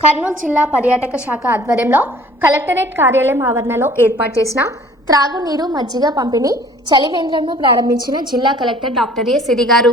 కర్నూలు జిల్లా పర్యాటక శాఖ ఆధ్వర్యంలో కలెక్టరేట్ కార్యాలయం ఆవరణలో ఏర్పాటు చేసిన త్రాగునీరు మజ్జిగ పంపిణీ చలివేంద్రంను ప్రారంభించిన జిల్లా కలెక్టర్ డాక్టర్ ఏ సిరి గారు.